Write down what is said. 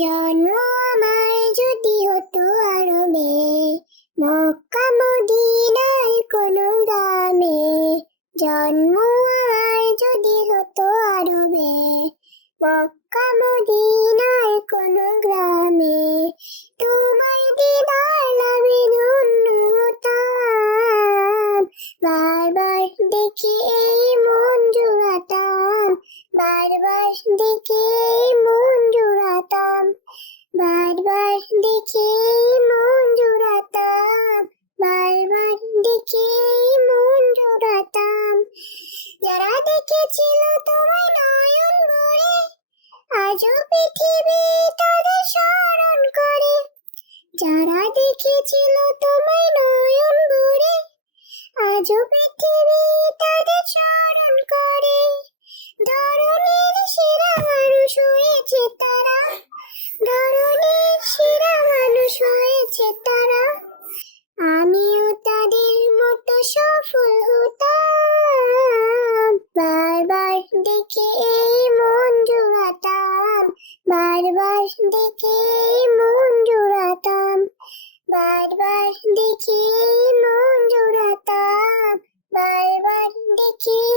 জন্ম আমার যদি হতো আরবে মক্কা মদিনার কোনো গ্রামে জন্ম আমার যদি হতো আরবে মক্কা মদিনার কোনো গ্রামে, তোমার দিদার লাভে ধন্য হতাম। বারবার দেখে এই মন জুড়াতাম, বারবার দেখে এই মন বারবার দেখে মন জুড়াতাম বারবার দেখে মন জুড়াতাম। যারা দেখেছিল তোমায় নয়ন ভরে, আজও পৃথিবী তাদের স্মরণ করে। যারা দেখেছিল তোমায় নয়ন ভরে, আজও পৃথিবী তাদের হতাম বারবার দেখে এই মন জুড়াতাম। বারবার দেখে মন জুড়াতাম। বারবার দেখে মন জুড়াতাম। বারবার দেখে